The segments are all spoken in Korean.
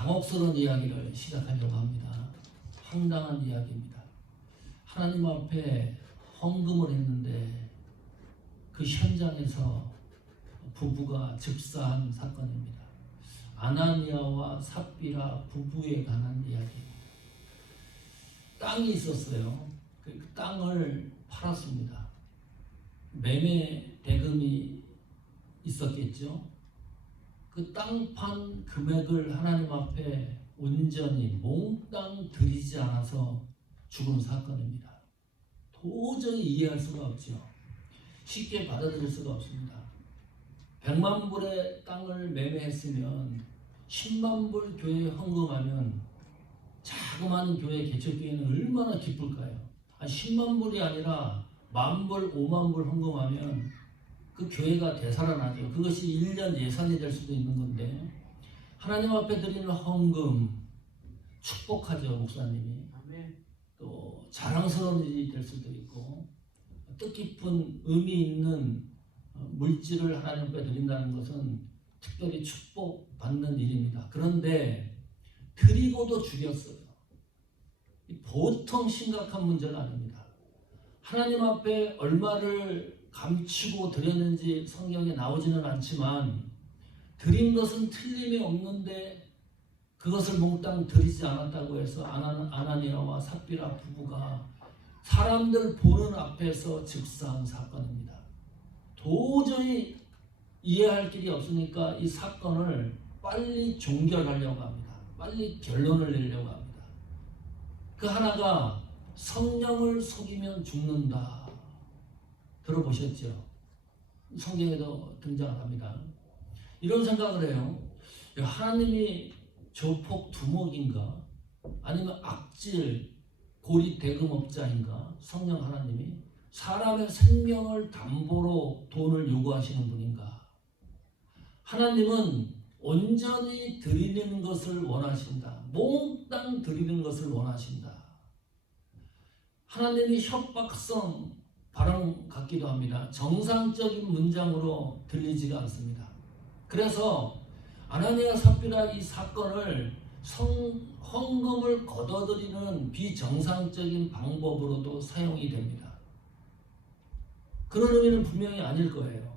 당혹스러운 이야기를 시작하려고 합니다. 황당한 이야기입니다. 하나님 앞에 헌금을 했는데 그 현장에서 부부가 즉사한 사건입니다. 아나니아와 삽비라 부부에 관한 이야기입니다. 땅이 있었어요. 그 땅을 팔았습니다. 매매 대금이 있었겠죠. 그 땅 판 금액을 하나님 앞에 온전히 몽땅 드리지 않아서 죽은 사건입니다. 도저히 이해할 수가 없죠. 쉽게 받아들일 수가 없습니다. 100만 불의 땅을 매매했으면 10만 불 교회에 헌금하면 자그마한 교회 개척교회는 얼마나 기쁠까요? 10만 불이 아니라 10,000불, 50,000불 헌금하면 그 교회가 되살아나죠. 그것이 1년 예산이 될 수도 있는 건데 하나님 앞에 드리는 헌금 축복하죠. 목사님이. 또 자랑스러운 일이 될 수도 있고 뜻깊은 의미 있는 물질을 하나님 앞에 드린다는 것은 특별히 축복받는 일입니다. 그런데 드리고도 죽였어요. 보통 심각한 문제가 아닙니다. 하나님 앞에 얼마를 감추고 드렸는지 성경에 나오지는 않지만 드린 것은 틀림이 없는데 그것을 몽땅 드리지 않았다고 해서 아나니아와 삽비라 부부가 사람들 보는 앞에서 즉사한 사건입니다. 도저히 이해할 길이 없으니까 이 사건을 빨리 종결하려고 합니다. 빨리 결론을 내려고 합니다. 그 하나가 성령을 속이면 죽는다. 들어보셨죠? 성경에도 등장합니다. 이런 생각을 해요. 하나님이 조폭 두목인가? 아니면 악질 고리 대금업자인가? 성령 하나님이 사람의 생명을 담보로 돈을 요구하시는 분인가? 하나님은 온전히 드리는 것을 원하신다. 몽땅 드리는 것을 원하신다. 하나님이 협박성 발언 같기도 합니다. 정상적인 문장으로 들리지가 않습니다. 그래서 아나니아 삽비라 이 사건을 헌금을 걷어들이는 비정상적인 방법으로도 사용이 됩니다. 그런 의미는 분명히 아닐 거예요.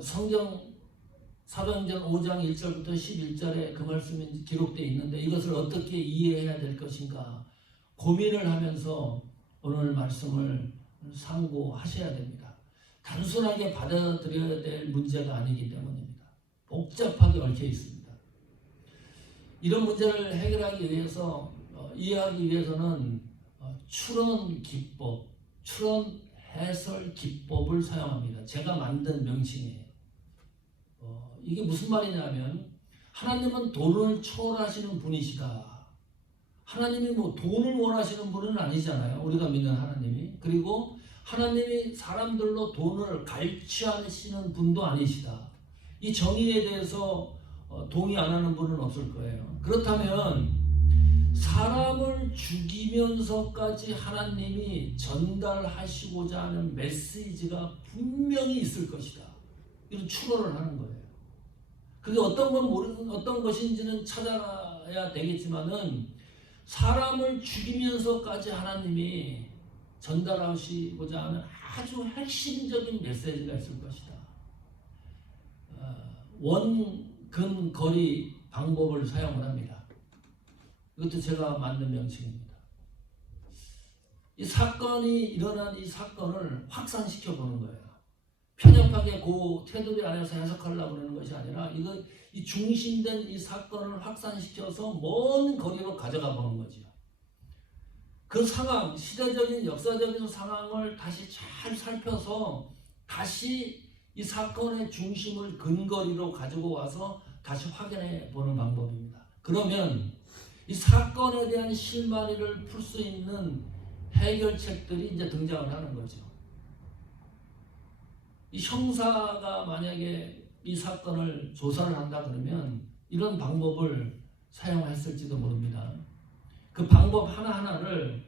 성경 사도행전 5장 1절부터 11절에 그 말씀이 기록되어 있는데 이것을 어떻게 이해해야 될 것인가 고민을 하면서 오늘 말씀을 상고하셔야 됩니다. 단순하게 받아들여야 될 문제가 아니기 때문입니다. 복잡하게 얽혀 있습니다. 이런 문제를 해결하기 위해서 이해하기 위해서는 추론 기법, 추론 해설 기법을 사용합니다. 제가 만든 명칭이에요. 이게 무슨 말이냐면 하나님은 돈을 초월하시는 분이시다. 하나님이 뭐 돈을 원하시는 분은 아니잖아요. 우리가 믿는 하나님이. 그리고 하나님이 사람들로 돈을 갈취하시는 분도 아니시다. 이 정의에 대해서 동의 안 하는 분은 없을 거예요. 그렇다면 사람을 죽이면서까지 하나님이 전달하시고자 하는 메시지가 분명히 있을 것이다. 이런 추론을 하는 거예요. 그게 어떤 것인지는 찾아야 되겠지만은 사람을 죽이면서까지 하나님이 전달하시고자 하는 아주 핵심적인 메시지가 있을 것이다. 원근거리 방법을 사용을 합니다. 이것도 제가 만든 명칭입니다. 이 사건이 일어난 이 사건을 확산시켜 보는 거예요. 편협하게 그 테두리 안에서 해석하려고 하는 것이 아니라 이 중심된 이 사건을 확산시켜서 먼 거리로 가져가 보는 거죠. 그 상황, 시대적인 역사적인 상황을 다시 잘 살펴서 다시 이 사건의 중심을 근거리로 가지고 와서 다시 확인해 보는 방법입니다. 그러면 이 사건에 대한 실마리를 풀 수 있는 해결책들이 이제 등장을 하는 거죠. 이 형사가 만약에 이 사건을 조사를 한다 그러면 이런 방법을 사용했을지도 모릅니다. 그 방법 하나하나를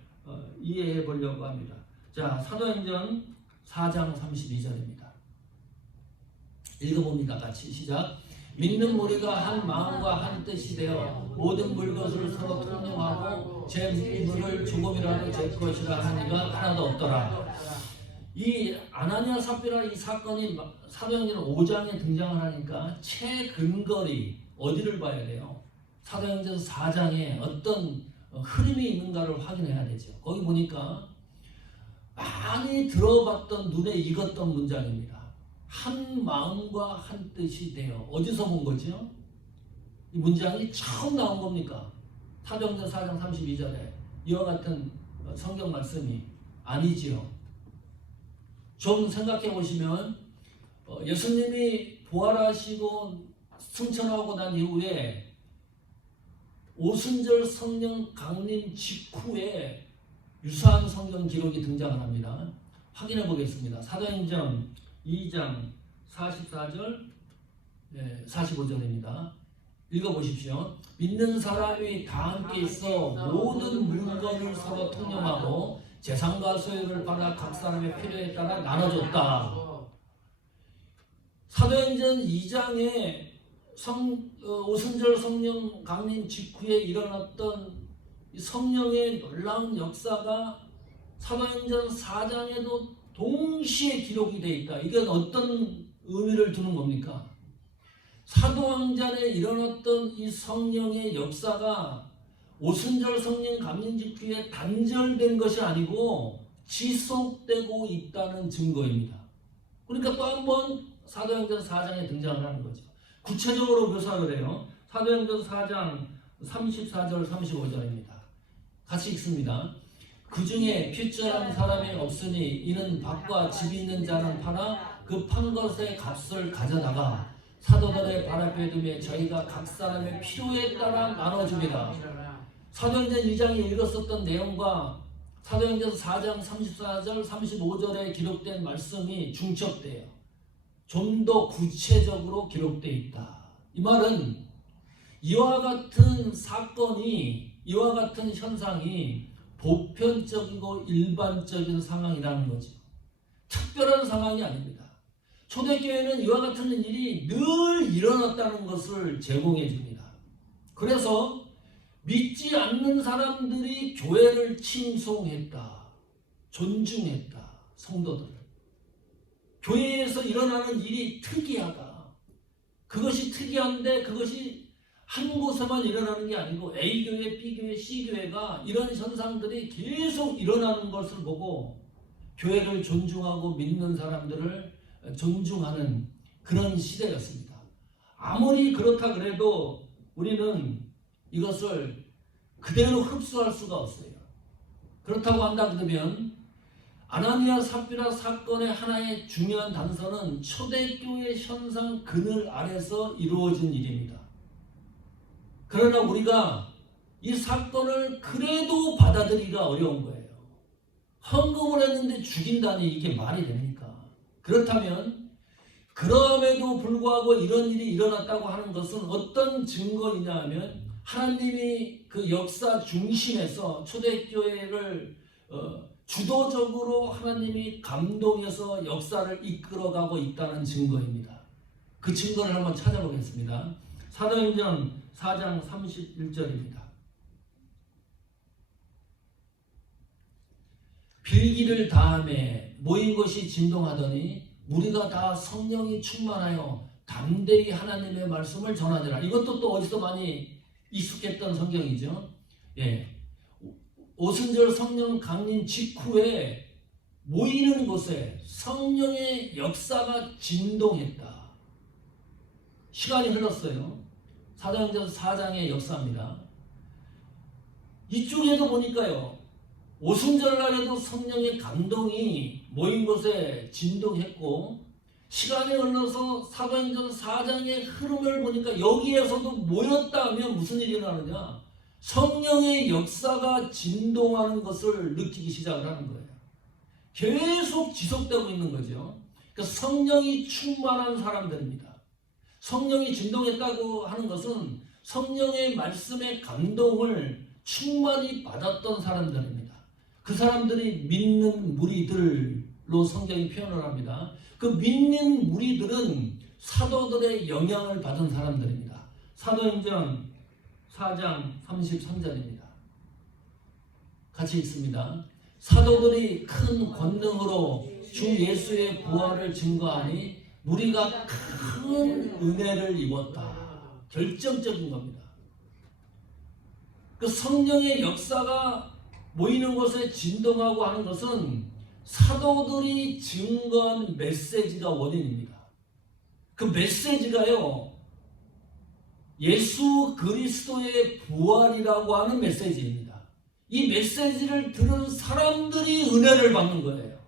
이해해 보려고 합니다. 자, 사도행전 4장 32절입니다. 읽어봅니다. 같이 시작. 믿는 무리가 한 마음과 한 뜻이 되어 모든 물것을 서로 통용하고 제 물을 조금이라도 제 것이라 하니가 하나도 없더라. 이 아나니아 삽비라 이 사건이 사도행전 5장에 등장을 하니까 최근거리 어디를 봐야 돼요? 사도행전 4장에 어떤 흐름이 있는가를 확인해야 되죠. 거기 보니까 많이 들어봤던 눈에 익었던 문장입니다. 한 마음과 한 뜻이 되어. 어디서 본 거죠? 이 문장이 처음 나온 겁니까? 사도행전 4장 32절에 이와 같은 성경 말씀이 아니지요. 좀 생각해 보시면 예수님이 부활하시고 승천하고 난 이후에 오순절 성령 강림 직후에 유사한 성경 기록이 등장을 합니다. 확인해 보겠습니다. 사도행전 2장 44절 45절입니다. 읽어보십시오. 믿는 사람이 다 함께 있어 모든 물건을 서로 통용하고 재산과 소유를 받아 각 사람의 필요에 따라 나눠줬다. 사도행전 2장에 오순절 성령 강림 직후에 일어났던 성령의 놀라운 역사가 사도행전 4장에도 동시에 기록이 되어 있다. 이건 어떤 의미를 두는 겁니까? 사도행전에 일어났던 이 성령의 역사가 오순절 성령 강림 직후에 단절된 것이 아니고 지속되고 있다는 증거입니다. 그러니까 또 한 번 사도행전 4장에 등장을 하는 거죠. 구체적으로 묘사를 해요. 사도행전 4장 34절 35절입니다. 같이 읽습니다. 그 중에 필절한 사람이 없으니 이는 밭과 집 있는 자는 팔아 그 판 것의 값을 가져다가 사도들의 발 앞에 두며 저희가 각 사람의 필요에 따라 나눠줍니다. 사도행전 2장에 읽었었던 내용과 사도행전 4장 34절 35절에 기록된 말씀이 중첩돼요. 좀 더 구체적으로 기록되어 있다. 이 말은 이와 같은 사건이, 이와 같은 현상이 보편적이고 일반적인 상황이라는 거죠. 특별한 상황이 아닙니다. 초대교회는 이와 같은 일이 늘 일어났다는 것을 제공해 줍니다. 그래서 믿지 않는 사람들이 교회를 칭송했다, 존중했다, 성도들을. 교회에서 일어나는 일이 특이하다. 그것이 특이한데 그것이 한 곳에만 일어나는 게 아니고 A교회, B교회, C교회가 이런 현상들이 계속 일어나는 것을 보고 교회를 존중하고 믿는 사람들을 존중하는 그런 시대였습니다. 아무리 그렇다 그래도 우리는 이것을 그대로 흡수할 수가 없어요. 그렇다고 한다 그러면 아나니아 삽비라 사건의 하나의 중요한 단서는 초대교회 현상 그늘 아래서 이루어진 일입니다. 그러나 우리가 이 사건을 그래도 받아들이기가 어려운 거예요. 헌금을 했는데 죽인다니 이게 말이 됩니까? 그렇다면 그럼에도 불구하고 이런 일이 일어났다고 하는 것은 어떤 증거이냐 하면 하나님이 그 역사 중심에서 초대교회를 주도적으로 하나님이 감동해서 역사를 이끌어가고 있다는 증거입니다. 그 증거를 한번 찾아보겠습니다. 사도행전 4장 31절입니다. 빌기를 다함에 모인 것이 진동하더니 우리가 다 성령이 충만하여 담대히 하나님의 말씀을 전하더라. 이것도 또 어디서 많이 익숙했던 성경이죠. 예. 오순절 성령 강림 직후에 모이는 곳에 성령의 역사가 진동했다. 시간이 흘렀어요. 사도행전 4장의 역사입니다. 이쪽에도 보니까요. 오순절 날에도 성령의 감동이 모인 곳에 진동했고 시간이 흘러서 사도행전 4장의 흐름을 보니까 여기에서도 모였다 하면 무슨 일이 일어나느냐? 성령의 역사가 진동하는 것을 느끼기 시작을 하는 거예요. 계속 지속되고 있는 거죠. 그러니까 성령이 충만한 사람들입니다. 성령이 진동했다고 하는 것은 성령의 말씀의 감동을 충만히 받았던 사람들입니다. 그 사람들이 믿는 무리들로 성경이 표현을 합니다. 그 믿는 무리들은 사도들의 영향을 받은 사람들입니다. 사도행전 4장 33절입니다. 같이 읽습니다. 사도들이 큰 권능으로 주 예수의 부활을 증거하니 무리가 큰 은혜를 입었다. 결정적인 겁니다. 그 성령의 역사가 모이는 곳에 진동하고 하는 것은 사도들이 증거한 메시지가 원인입니다. 그 메시지가요, 예수 그리스도의 부활이라고 하는 메시지입니다. 이 메시지를 들은 사람들이 은혜를 받는 거예요.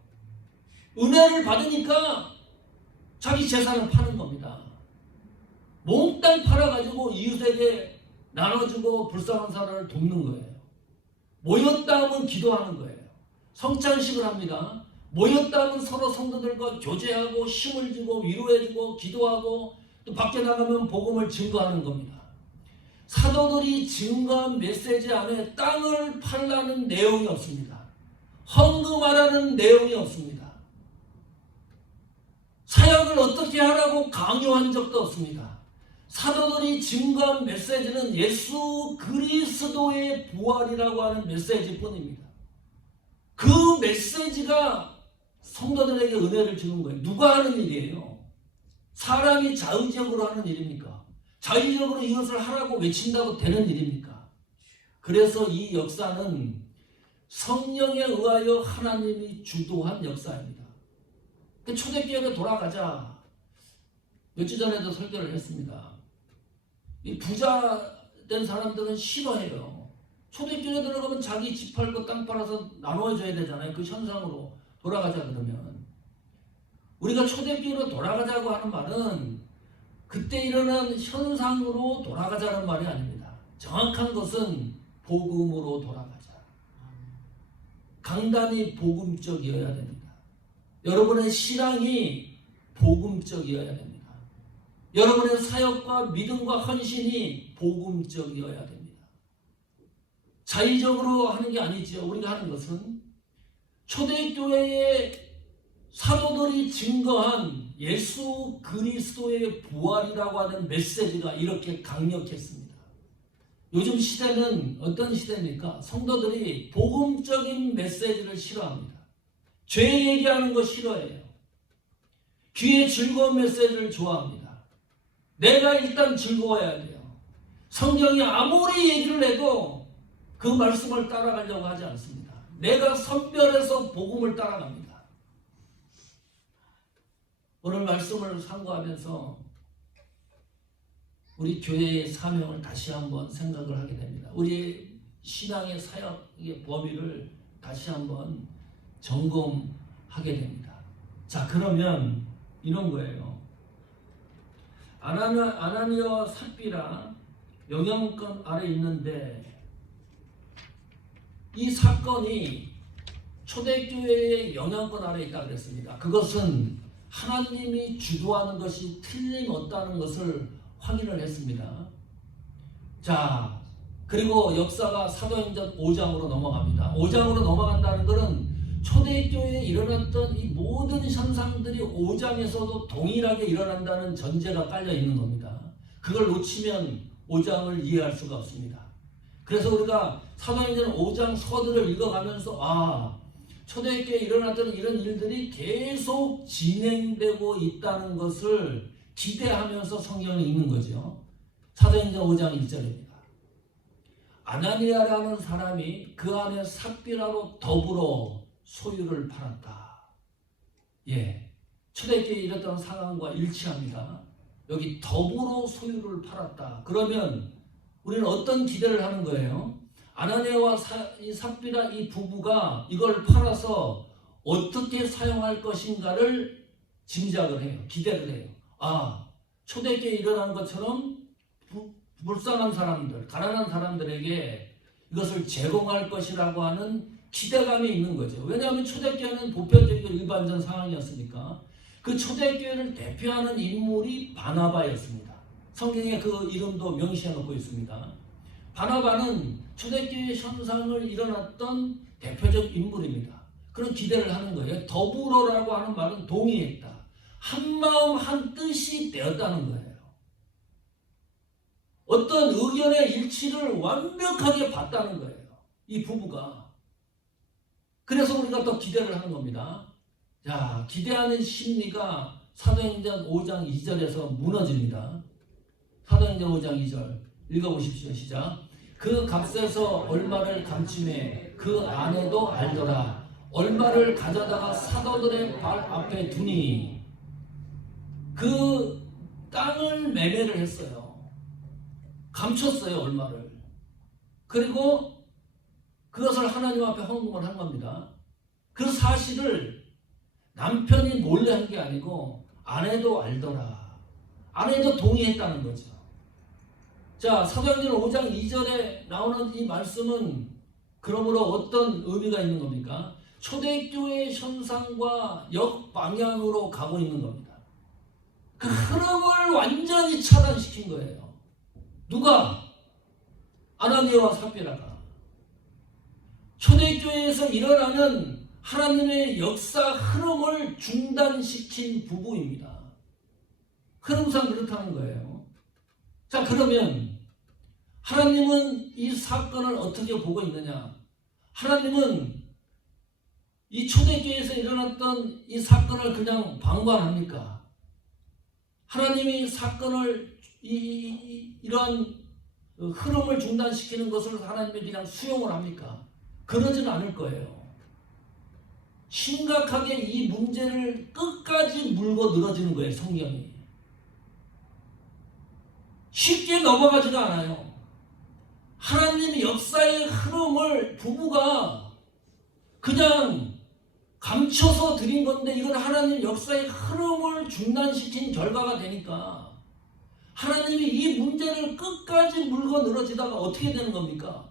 은혜를 받으니까 자기 재산을 파는 겁니다. 몽땅 팔아가지고 이웃에게 나눠주고 불쌍한 사람을 돕는 거예요. 모였다 하면 기도하는 거예요. 성찬식을 합니다. 모였다 하면 서로 성도들과 교제하고 힘을 주고 위로해주고 기도하고 또 밖에 나가면 복음을 증거하는 겁니다. 사도들이 증거한 메시지 안에 땅을 팔라는 내용이 없습니다. 헌금하라는 내용이 없습니다. 사역을 어떻게 하라고 강요한 적도 없습니다. 사도들이 증거한 메시지는 예수 그리스도의 부활이라고 하는 메시지뿐입니다. 그 메시지가 성도들에게 은혜를 주는 거예요. 누가 하는 일이에요? 사람이 자의적으로 하는 일입니까? 자의적으로 이것을 하라고 외친다고 되는 일입니까? 그래서 이 역사는 성령에 의하여 하나님이 주도한 역사입니다. 초대교회로 돌아가자. 몇 주 전에도 설교를 했습니다. 이 부자 된 사람들은 싫어해요. 초대교회 들어가면 자기 집 팔고 땅 팔아서 나눠줘야 되잖아요. 그 현상으로 돌아가자 그러면. 우리가 초대교회로 돌아가자고 하는 말은 그때 일어난 현상으로 돌아가자는 말이 아닙니다. 정확한 것은 복음으로 돌아가자. 강단이 복음적이어야 됩니다. 여러분의 신앙이 복음적이어야 됩니다. 여러분의 사역과 믿음과 헌신이 복음적이어야 됩니다. 자의적으로 하는 게 아니죠. 우리가 하는 것은 초대교회의 사도들이 증거한 예수 그리스도의 부활이라고 하는 메시지가 이렇게 강력했습니다. 요즘 시대는 어떤 시대입니까? 성도들이 복음적인 메시지를 싫어합니다. 죄 얘기하는 거 싫어해요. 귀에 즐거운 메시지를 좋아합니다. 내가 일단 즐거워야 돼요. 성경이 아무리 얘기를 해도 그 말씀을 따라가려고 하지 않습니다. 내가 선별해서 복음을 따라갑니다. 오늘 말씀을 상고하면서 우리 교회의 사명을 다시 한번 생각을 하게 됩니다. 우리의 신앙의 사역의 범위를 다시 한번 점검하게 됩니다. 자, 그러면 이런 거예요. 아나니아와 삽비라 영향권 아래 있는데 이 사건이 초대교회의 영향권 아래 있다고 그랬습니다. 그것은 하나님이 주도하는 것이 틀림없다는 것을 확인을 했습니다. 자, 그리고 역사가 사도행전 5장으로 넘어갑니다. 5장으로 넘어간다는 것은 초대교회에 일어났던 이 모든 현상들이 5장에서도 동일하게 일어난다는 전제가 깔려 있는 겁니다. 그걸 놓치면 5장을 이해할 수가 없습니다. 그래서 우리가 사도행전 5장 서들을 읽어가면서 초대교회에 일어났던 이런 일들이 계속 진행되고 있다는 것을 기대하면서 성경을 읽는 거죠. 사도행전 5장 1절입니다. 아나니아라는 사람이 그 안에 삽비라로 더불어 소유를 팔았다. 예, 초대교회에 이랬던 상황과 일치합니다. 여기 더불어 소유를 팔았다. 그러면 우리는 어떤 기대를 하는 거예요? 아나니아와 삽비라 이 부부가 이걸 팔아서 어떻게 사용할 것인가를 짐작을 해요. 기대를 해요. 초대교회에 일어난 것처럼 불쌍한 사람들, 가난한 사람들에게 이것을 제공할 것이라고 하는 기대감이 있는 거죠. 왜냐하면 초대교회는 보편적이고 일반적 상황이었으니까 그 초대교회를 대표하는 인물이 바나바였습니다. 성경에 그 이름도 명시해 놓고 있습니다. 바나바는 초대교회 현상을 일어났던 대표적 인물입니다. 그런 기대를 하는 거예요. 더불어라고 하는 말은 동의했다. 한마음 한뜻이 되었다는 거예요. 어떤 의견의 일치를 완벽하게 봤다는 거예요. 이 부부가. 그래서 우리가 또 기대를 하는 겁니다. 자, 기대하는 심리가 사도행전 5장 2절에서 무너집니다. 사도행전 5장 2절 읽어보십시오. 시작. 그 값에서 얼마를 감침해 그 아내도 알더라. 얼마를 가져다가 사도들의 발 앞에 두니 그 땅을 매매를 했어요. 감췄어요. 얼마를. 그리고 그것을 하나님 앞에 헌금을 한 겁니다. 그 사실을 남편이 몰래 한 게 아니고 아내도 알더라. 아내도 동의했다는 거죠. 자, 사도행전 5장 2절에 나오는 이 말씀은 그러므로 어떤 의미가 있는 겁니까? 초대교회 현상과 역방향으로 가고 있는 겁니다. 그 흐름을 완전히 차단시킨 거예요. 누가? 아나니아와 삽비라가. 초대교회에서 일어나는 하나님의 역사 흐름을 중단시킨 부부입니다. 흐름상 그렇다는 거예요. 자, 그러면 하나님은 이 사건을 어떻게 보고 있느냐? 하나님은 이 초대교회에서 일어났던 이 사건을 그냥 방관합니까? 하나님이 사건을 이러한 흐름을 중단시키는 것을 하나님이 그냥 수용을 합니까? 그러지는 않을 거예요. 심각하게 이 문제를 끝까지 물고 늘어지는 거예요. 성경이. 쉽게 넘어가지가 않아요. 하나님의 역사의 흐름을 부부가 그냥 감춰서 드린 건데 이건 하나님 역사의 흐름을 중단시킨 결과가 되니까 하나님이 이 문제를 끝까지 물고 늘어지다가 어떻게 되는 겁니까?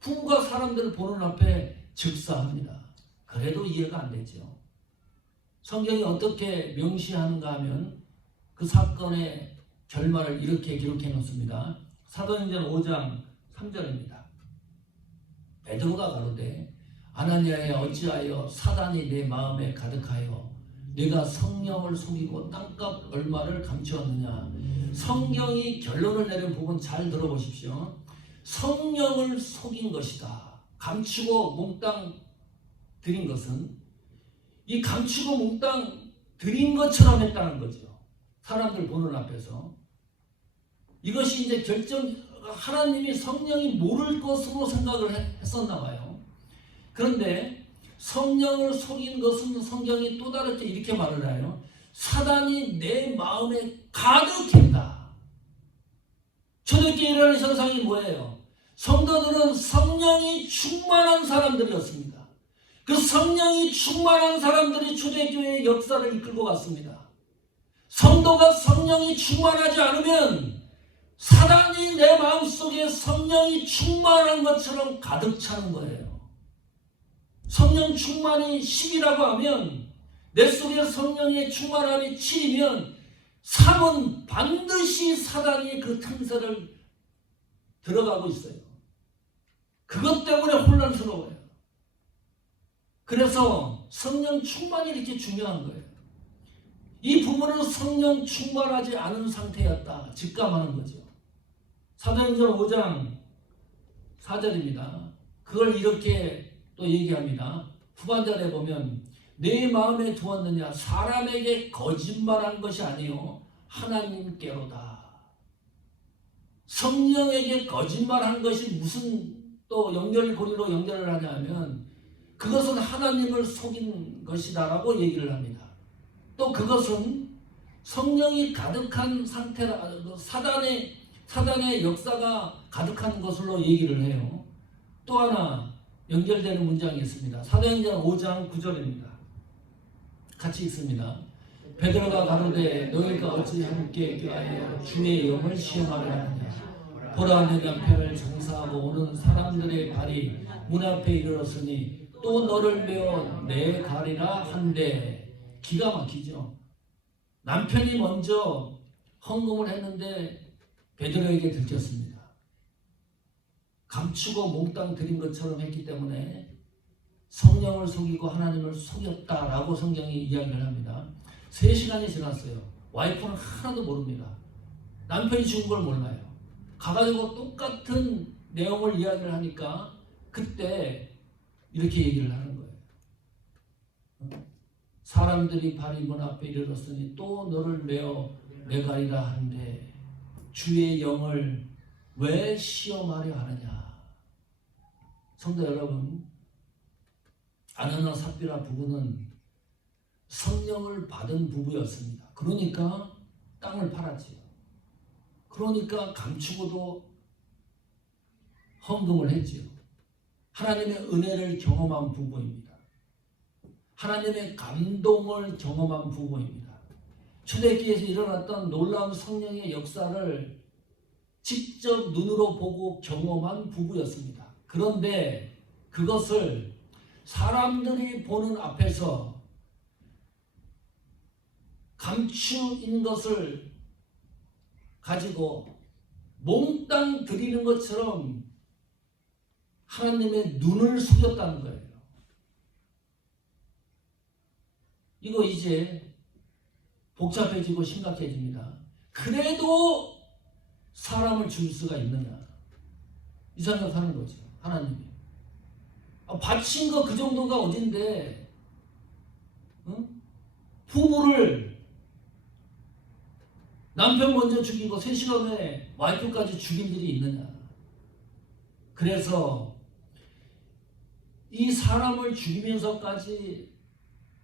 부부가 사람들을 보는 앞에 즉사합니다. 그래도 이해가 안 되죠. 성경이 어떻게 명시하는가 하면 그 사건의 결말을 이렇게 기록해 놓습니다. 사도행전 5장 3절입니다. 베드로가 가로되 아나니아야 어찌하여 사단이 내 마음에 가득하여 내가 성령을 속이고 땅값 얼마를 감추었느냐. 성경이 결론을 내린 부분 잘 들어보십시오. 성령을 속인 것이다. 감추고 몽땅 드린 것은 이 감추고 몽땅 드린 것처럼 했다는 거죠. 사람들 보는 앞에서. 이것이 이제 하나님이 성령이 모를 것으로 생각을 했었나 봐요. 그런데 성령을 속인 것은 성경이 또 다르게 이렇게 말을 해요. 사단이 내 마음에 가득했다. 초대교회에 일어나는 현상이 뭐예요? 성도들은 성령이 충만한 사람들이었습니다. 그 성령이 충만한 사람들이 초대교회의 역사를 이끌고 갔습니다. 성도가 성령이 충만하지 않으면 사단이 내 마음속에 성령이 충만한 것처럼 가득 차는 거예요. 성령 충만이 10이라고 하면 내 속에 성령의 충만함이 7이면 3은 반드시 사단이 그 틈새를 들어가고 있어요. 그것 때문에 혼란스러워요. 그래서 성령 충만이 이렇게 중요한 거예요. 이 부부는 성령 충만하지 않은 상태였다. 직감하는 거죠. 사도행전 5장 4절입니다. 그걸 이렇게 또 얘기합니다. 후반절에 보면 내 마음에 두었느냐 사람에게 거짓말한 것이 아니요 하나님께로다. 성령에게 거짓말한 것이 무슨 또 연결고리로 연결을 하냐면 그것은 하나님을 속인 것이다라고 얘기를 합니다. 또 그것은 성령이 가득한 상태라 사단의 역사가 가득한 것으로 얘기를 해요. 또 하나 연결되는 문장이 있습니다. 사도행전 5장 9절입니다. 같이 읽습니다. 베드로가 가로되 너희가 어찌 함께 껴하여 주의 영을 시험하려 하느냐. 보라 내 남편을 장사하고 오는 사람들의 발이 문 앞에 이르렀으니 또 너를 메어 내 가리라 한데. 기가 막히죠. 남편이 먼저 헌금을 했는데 베드로에게 들켰습니다. 감추고 몽땅 드린 것처럼 했기 때문에 성령을 속이고 하나님을 속였다라고 성경이 이야기를 합니다. 3시간이 지났어요. 와이프는 하나도 모릅니다. 남편이 죽은 걸 몰라요. 가가지고 똑같은 내용을 이야기를 하니까 그때 이렇게 얘기를 하는 거예요. 사람들이 발이 문 앞에 이르렀으니 또 너를 내어 내가리라 한데 주의 영을 왜 시험하려 하느냐. 성도 여러분, 아나니아 삽비라 부부는 성령을 받은 부부였습니다. 그러니까 땅을 팔았지요. 그러니까 감추고도 헌금을 했지요. 하나님의 은혜를 경험한 부부입니다. 하나님의 감동을 경험한 부부입니다. 초대교회에서 일어났던 놀라운 성령의 역사를 직접 눈으로 보고 경험한 부부였습니다. 그런데 그것을 사람들이 보는 앞에서 감추인 것을 가지고 몽땅 드리는 것처럼 하나님의 눈을 속였다는 거예요. 이거 이제 복잡해지고 심각해집니다. 그래도 사람을 줄 수가 있느냐, 이 생각하는 거죠. 하나님이 바친 거 그 정도가 어딘데, 응? 부부를 남편 먼저 죽이고 3시간 후에 와이프까지 죽인 일이 있느냐. 그래서 이 사람을 죽이면서까지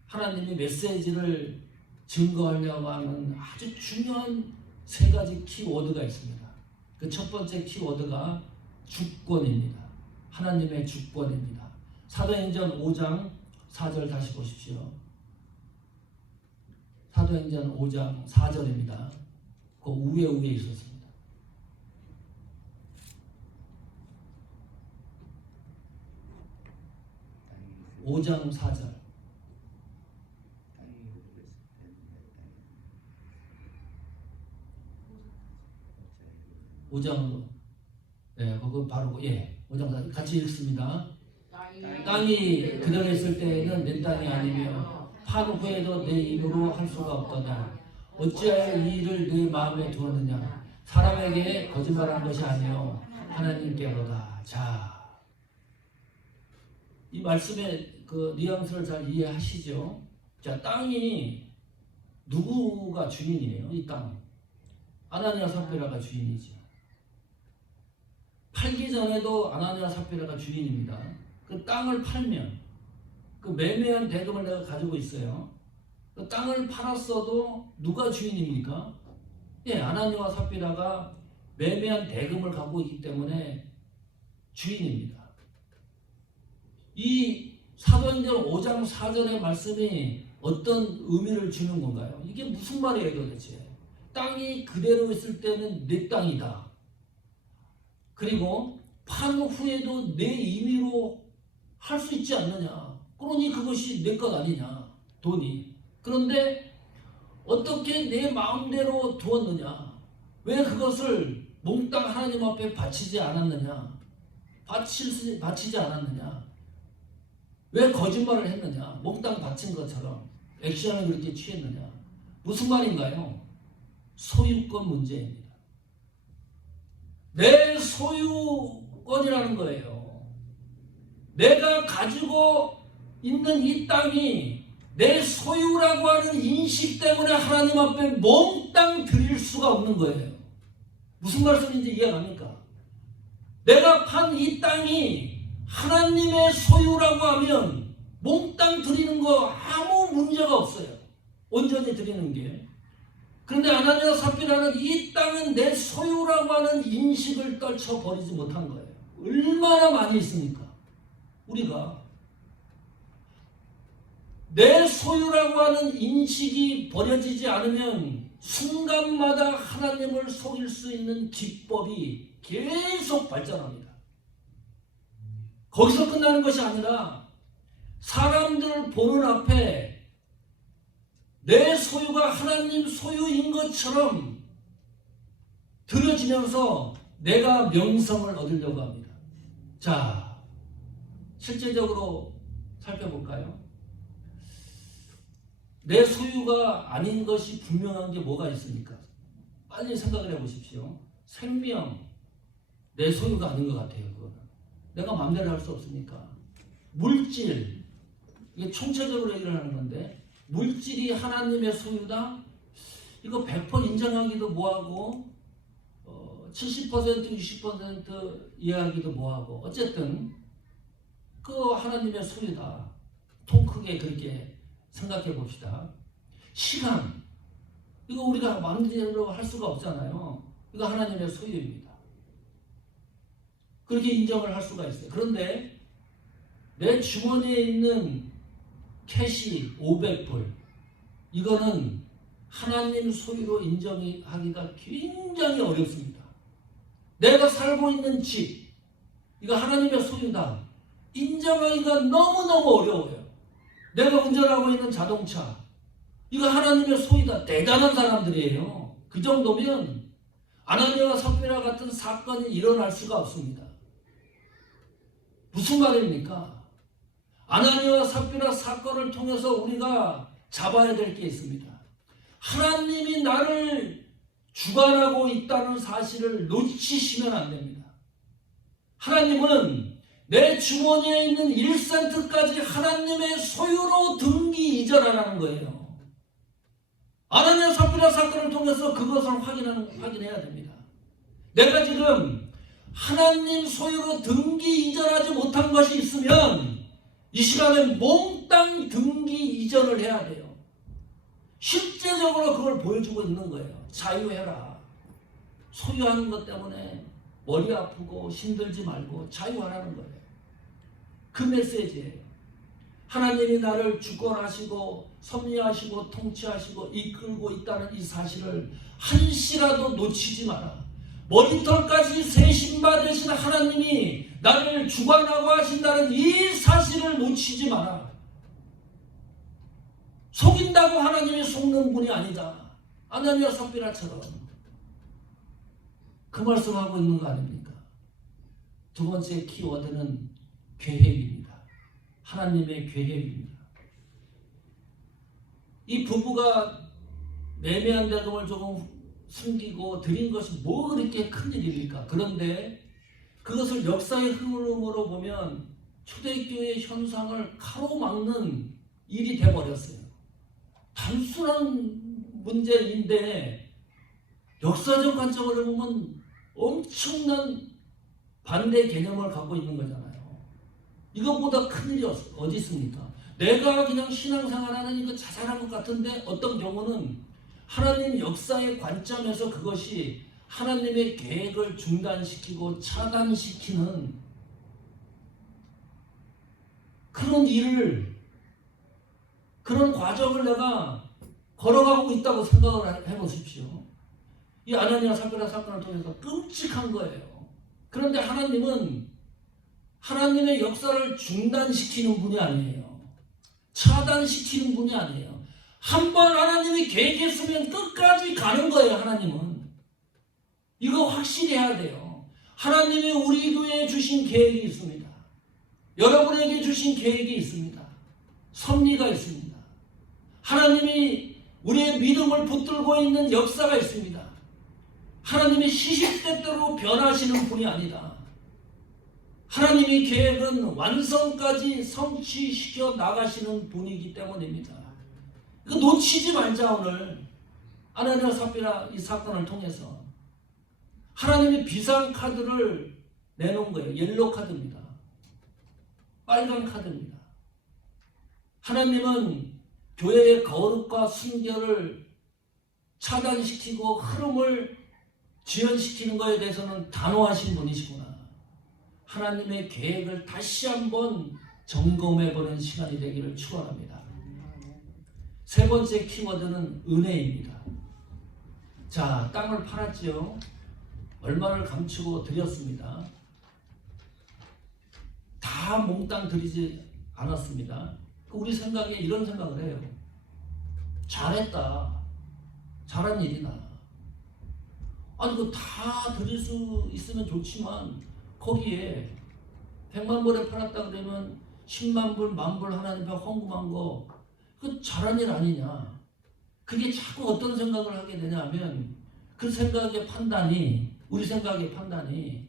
하나님의 메시지를 증거하려고 하는 아주 중요한 3가지 키워드가 있습니다. 그 첫 번째 키워드가 주권입니다. 하나님의 주권입니다. 사도행전 5장 4절 다시 보십시오. 사도행전 5장 4절입니다. 그 위에 있었습니다. 오 장 4절. 5장, 네, 그거 바로, 예, 5장 4절 같이 읽습니다. 땅이 그들했을 때에는 내 땅이 아니며 판 후에도 내 입으로 할 수가 없더냐. 어찌하여 이 일을 네 마음에 두었느냐. 사람에게 거짓말한 것이 아니요 하나님께로다. 자, 이 말씀의 그 뉘앙스를 잘 이해하시죠? 자, 땅이 누구가 주인이에요? 이 땅. 아나니아 삽비라가 주인이죠. 팔기 전에도 아나니아 삽비라가 주인입니다. 그 땅을 팔면 그 매매한 대금을 내가 가지고 있어요. 그 땅을 팔았어도 누가 주인입니까? 예, 아나니아와 삽비라가 매매한 대금을 갖고 있기 때문에 주인입니다. 이 사도행전 5장 4절의 말씀이 어떤 의미를 주는 건가요? 이게 무슨 말이에요 도대체? 땅이 그대로 있을 때는 내 땅이다. 그리고 판 후에도 내 임의로 할 수 있지 않느냐. 그러니 그것이 내 것 아니냐. 돈이. 그런데 어떻게 내 마음대로 두었느냐. 왜 그것을 몽땅 하나님 앞에 바치지 않았느냐. 바치지 않았느냐. 왜 거짓말을 했느냐. 몽땅 바친 것처럼 액션을 그렇게 취했느냐. 무슨 말인가요? 소유권 문제입니다. 내 소유권이라는 거예요. 내가 가지고 있는 이 땅이 내 소유라고 하는 인식 때문에 하나님 앞에 몽땅 드릴 수가 없는 거예요. 무슨 말씀인지 이해갑니까? 내가 판 이 땅이 하나님의 소유라고 하면 몽땅 드리는 거 아무 문제가 없어요. 온전히 드리는 게. 그런데 아나니아 삽비라는 이 땅은 내 소유라고 하는 인식을 떨쳐버리지 못한 거예요. 얼마나 많이 있습니까? 우리가 내 소유라고 하는 인식이 버려지지 않으면 순간마다 하나님을 속일 수 있는 기법이 계속 발전합니다. 거기서 끝나는 것이 아니라 사람들을 보는 앞에 내 소유가 하나님 소유인 것처럼 들어지면서 내가 명성을 얻으려고 합니다. 자, 실제적으로 살펴볼까요? 내 소유가 아닌 것이 분명한 게 뭐가 있습니까? 빨리 생각을 해보십시오. 생명, 내 소유가 아닌 것 같아요. 그거는 내가 마음대로 할 수 없으니까. 물질, 이게 총체적으로 얘기를 하는 건데, 물질이 하나님의 소유다? 이거 100% 인정하기도 뭐하고 70% 60% 이해하기도 뭐하고, 어쨌든 그 하나님의 소유다. 통 크게 그렇게 생각해 봅시다. 시간, 이거 우리가 마음대로 할 수가 없잖아요. 이거 하나님의 소유입니다. 그렇게 인정을 할 수가 있어요. 그런데 내 주머니에 있는 캐시 500불, 이거는 하나님 소유로 인정하기가 굉장히 어렵습니다. 내가 살고 있는 집, 이거 하나님의 소유다. 인정하기가 너무너무 어려워요. 내가 운전하고 있는 자동차, 이거 하나님의 소유다. 대단한 사람들이에요. 그 정도면 아나니아와 삽비라 같은 사건이 일어날 수가 없습니다. 무슨 말입니까? 아나니아와 삽비라 사건을 통해서 우리가 잡아야 될 게 있습니다. 하나님이 나를 주관하고 있다는 사실을 놓치시면 안 됩니다. 하나님은 내 주머니에 있는 1센트까지 하나님의 소유로 등기 이전하라는 거예요. 아나니아 삽비라 사건을 통해서 그것을 확인해야 됩니다. 내가 지금 하나님 소유로 등기 이전하지 못한 것이 있으면 이 시간에 몽땅 등기 이전을 해야 돼요. 실제적으로 그걸 보여주고 있는 거예요. 자유해라. 소유하는 것 때문에 머리 아프고 힘들지 말고 자유하라는 거예요. 그 메시지예요. 하나님이 나를 주권하시고 섭리하시고 통치하시고 이끌고 있다는 이 사실을 한시라도 놓치지 마라. 머리털까지 세신바 되신 하나님이 나를 주관하고 하신다는 이 사실을 놓치지 마라. 속인다고 하나님이 속는 분이 아니다. 아나니아 삽비라처럼. 그 말씀하고 있는 거 아닙니까? 두 번째 키워드는 계획입니다. 하나님의 계획입니다. 이 부부가 매매한 대금을 조금 숨기고 드린 것이 뭐 그렇게 큰일입니까? 그런데 그것을 역사의 흐름으로 보면 초대교회 현상을 가로막는 일이 돼버렸어요. 단순한 문제인데 역사적 관점으로 보면 엄청난 반대 개념을 갖고 있는 거잖아요. 이것보다 큰일이 어디 있습니까? 내가 그냥 신앙생활하는 이거 자잘한 것 같은데 어떤 경우는 하나님 역사의 관점에서 그것이 하나님의 계획을 중단시키고 차단시키는 그런 일을, 그런 과정을 내가 걸어가고 있다고 생각을 해보십시오. 이 아나니아 삽비라 사건을 통해서 끔찍한 거예요. 그런데 하나님은 하나님의 역사를 중단시키는 분이 아니에요. 차단시키는 분이 아니에요. 한번 하나님이 계획했으면 끝까지 가는 거예요. 하나님은. 이거 확실히 해야 돼요. 하나님이 우리 교회에 주신 계획이 있습니다. 여러분에게 주신 계획이 있습니다. 섭리가 있습니다. 하나님이 우리의 믿음을 붙들고 있는 역사가 있습니다. 하나님이 시시때때로 변하시는 분이 아니다. 하나님의 계획은 완성까지 성취시켜 나가시는 분이기 때문입니다. 이거 놓치지 말자. 오늘 아나니아 삽비라 이 사건을 통해서 하나님이 비상카드를 내놓은 거예요. 옐로 카드입니다. 빨간 카드입니다. 하나님은 교회의 거룩과 순결을 차단시키고 흐름을 지연시키는 것에 대해서는 단호하신 분이시구나. 하나님의 계획을 다시 한번 점검해보는 시간이 되기를 축원합니다. 세 번째 키워드는 은혜입니다. 자, 땅을 팔았지요. 얼마를 감추고 드렸습니다. 다 몽땅 드리지 않았습니다. 우리 생각에 이런 생각을 해요. 잘했다. 잘한 일이나. 아니 그 다 드릴 수 있으면 좋지만 거기에 100만 불에 팔았다 그러면 10만 불, 만 불 하나님 앞에 헌금한 거 그 잘한 일 아니냐. 그게 자꾸 어떤 생각을 하게 되냐면 그 생각의 판단이 우리 생각의 판단이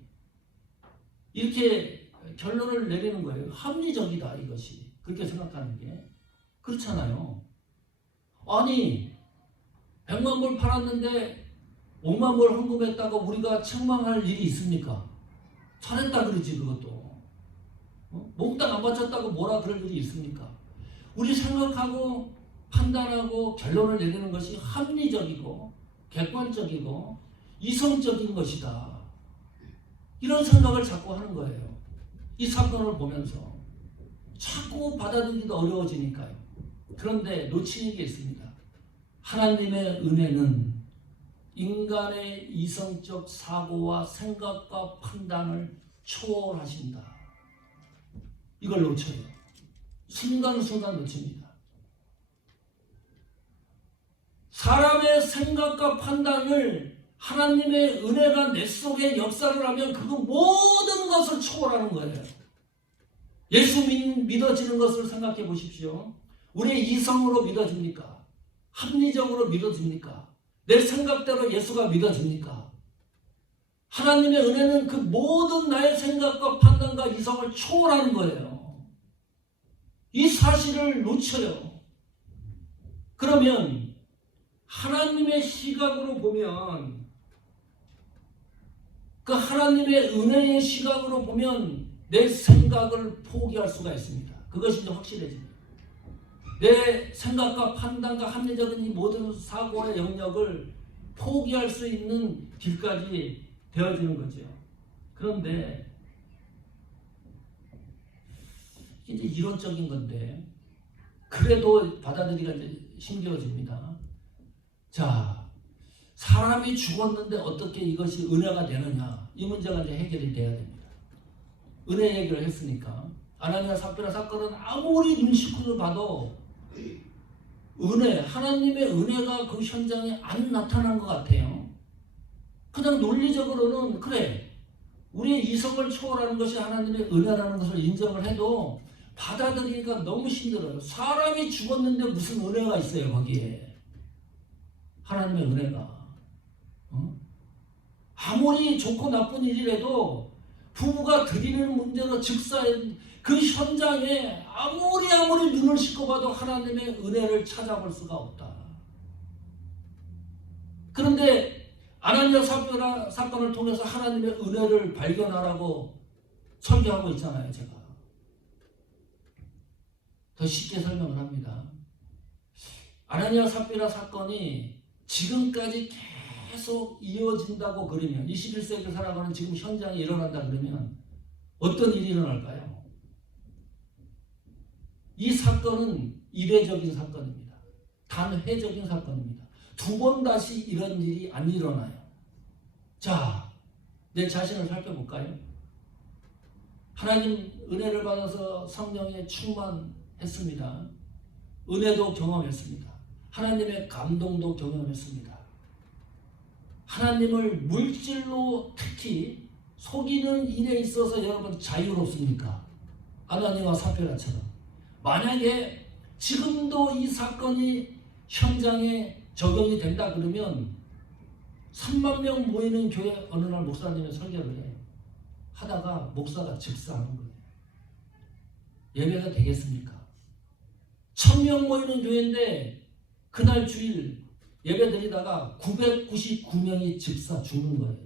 이렇게 결론을 내리는 거예요. 합리적이다 이것이. 그렇게 생각하는 게. 그렇잖아요. 아니 100만 불 팔았는데 5만 불 헌금했다고 우리가 책망할 일이 있습니까? 잘했다 그러지 그것도. 몽땅 안 바쳤다고 뭐라 그럴 일이 있습니까? 우리 생각하고 판단하고 결론을 내리는 것이 합리적이고 객관적이고 이성적인 것이다. 이런 생각을 자꾸 하는 거예요. 이 사건을 보면서 자꾸 받아들이기도 어려워지니까요. 그런데 놓치는 게 있습니다. 하나님의 은혜는 인간의 이성적 사고와 생각과 판단을 초월하신다. 이걸 놓쳐요. 순간순간 놓칩니다. 사람의 생각과 판단을 하나님의 은혜가 내 속에 역사를 하면 그거 모든 것을 초월하는 거예요. 예수 믿어지는 것을 생각해 보십시오. 우리의 이성으로 믿어집니까? 합리적으로 믿어집니까? 내 생각대로 예수가 믿어집니까? 하나님의 은혜는 그 모든 나의 생각과 판단과 이성을 초월하는 거예요. 이 사실을 놓쳐요. 그러면 하나님의 시각으로 보면 그 하나님의 은혜의 시각으로 보면 내 생각을 포기할 수가 있습니다. 그것이 이제 확실해집니다. 내 생각과 판단과 합리적인 이 모든 사고의 영역을 포기할 수 있는 길까지 되어지는 거죠. 그런데 이제 이론적인 건데 그래도 받아들이기가 이제 힘겨워집니다. 자, 사람이 죽었는데 어떻게 이것이 은혜가 되느냐, 이 문제가 이제 해결이 돼야 됩니다. 은혜 얘기를 했으니까 아나니아 삽비라 사건은 아무리 눈시쿠를 봐도 은혜, 하나님의 은혜가 그 현장에 안 나타난 것 같아요. 그냥 논리적으로는 그래, 우리의 이성을 초월하는 것이 하나님의 은혜라는 것을 인정을 해도 받아들이기가 너무 힘들어요. 사람이 죽었는데 무슨 은혜가 있어요 거기에. 하나님의 은혜가. 아무리 좋고 나쁜 일이라도 부부가 드리는 문제로 즉사의 그 현장에 아무리 눈을 씻고 봐도 하나님의 은혜를 찾아볼 수가 없다. 그런데 아나니아 삽비라 사건을 통해서 하나님의 은혜를 발견하라고 설교하고 있잖아요. 제가 더 쉽게 설명을 합니다. 아나니아 삽비라 사건이 지금까지 계속 이어진다고 그러면 21세기 살아가는 지금 현장에 일어난다 그러면 어떤 일이 일어날까요? 이 사건은 이례적인 사건입니다. 단회적인 사건입니다. 두 번 다시 이런 일이 안 일어나요. 자, 내 자신을 살펴볼까요? 하나님 은혜를 받아서 성령에 충만했습니다. 은혜도 경험했습니다. 하나님의 감동도 경험했습니다. 하나님을 물질로 특히 속이는 일에 있어서 여러분 자유롭습니까? 아나니아와 삽비라처럼. 만약에 지금도 이 사건이 현장에 적용이 된다 그러면 3만 명 모이는 교회 어느 날 목사님이 설교를 해. 하다가 목사가 즉사하는 거예요. 예배가 되겠습니까? 1000명 모이는 교회인데 그날 주일 예배 드리다가 999명이 즉사 죽는 거예요.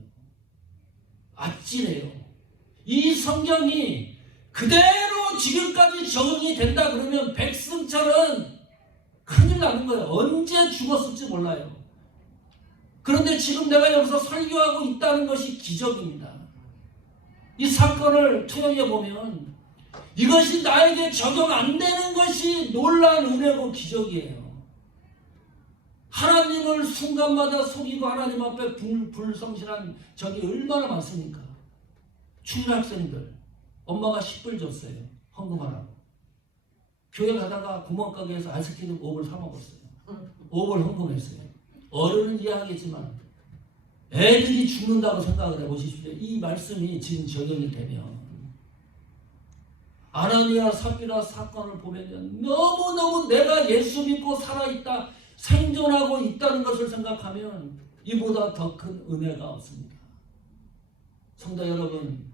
아찔해요. 이 성경이 그대로 지금까지 적용이 된다 그러면 백승철은 큰일 나는 거예요. 언제 죽었을지 몰라요. 그런데 지금 내가 여기서 설교하고 있다는 것이 기적입니다. 이 사건을 투영해 보면 이것이 나에게 적용 안 되는 것이 놀라운 은혜고 기적이에요. 하나님을 순간마다 속이고 하나님 앞에 불성실한 적이 얼마나 많습니까? 중학생들 엄마가 10불 줬어요. 헌금하라고. 교회 가다가 구멍가게에서 아이스크림 5불 사 먹었어요. 5불 헌금했어요. 어른은 이해하겠지만 애들이 죽는다고 생각을 해보십시오. 이 말씀이 지금 적용이 되면 아나니아 삽비라 사건을 보면 너무너무 내가 예수 믿고 살아있다, 생존하고 있다는 것을 생각하면 이보다 더 큰 은혜가 없습니다. 성도 여러분,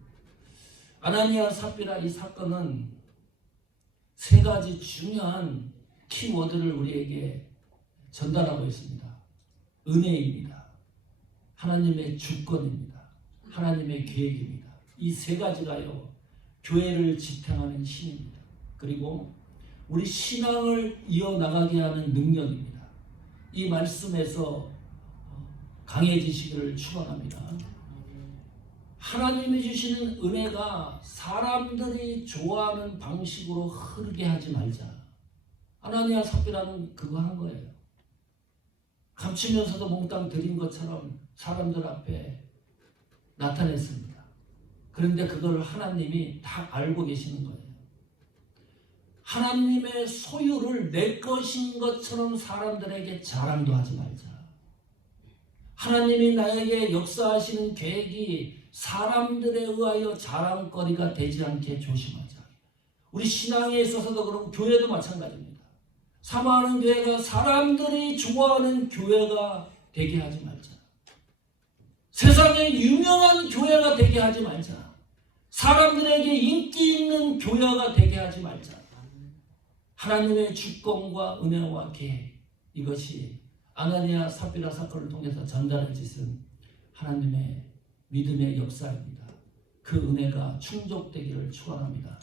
아나니아 삽비라 이 사건은 세 가지 중요한 키워드를 우리에게 전달하고 있습니다. 은혜입니다. 하나님의 주권입니다. 하나님의 계획입니다. 이 세 가지가요, 교회를 지탱하는 힘입니다. 그리고 우리 신앙을 이어나가게 하는 능력입니다. 이 말씀에서 강해지시기를 축원합니다. 하나님이 주시는 은혜가 사람들이 좋아하는 방식으로 흐르게 하지 말자. 아나니아 삽비라는 그거 한 거예요. 감추면서도 몽땅 드린 것처럼 사람들 앞에 나타냈습니다. 그런데 그걸 하나님이 다 알고 계시는 거예요. 하나님의 소유를 내 것인 것처럼 사람들에게 자랑도 하지 말자. 하나님이 나에게 역사하시는 계획이 사람들에 의하여 자랑거리가 되지 않게 조심하자. 우리 신앙에 있어서도 그렇고 교회도 마찬가지입니다. 사모하는 교회가 사람들이 좋아하는 교회가 되게 하지 말자. 세상에 유명한 교회가 되게 하지 말자. 사람들에게 인기 있는 교회가 되게 하지 말자. 하나님의 주권과 은혜와 계획, 이것이 아나니아 삽비라 사건을 통해서 전달해 주신 하나님의 믿음의 역사입니다. 그 은혜가 충족되기를 축원합니다.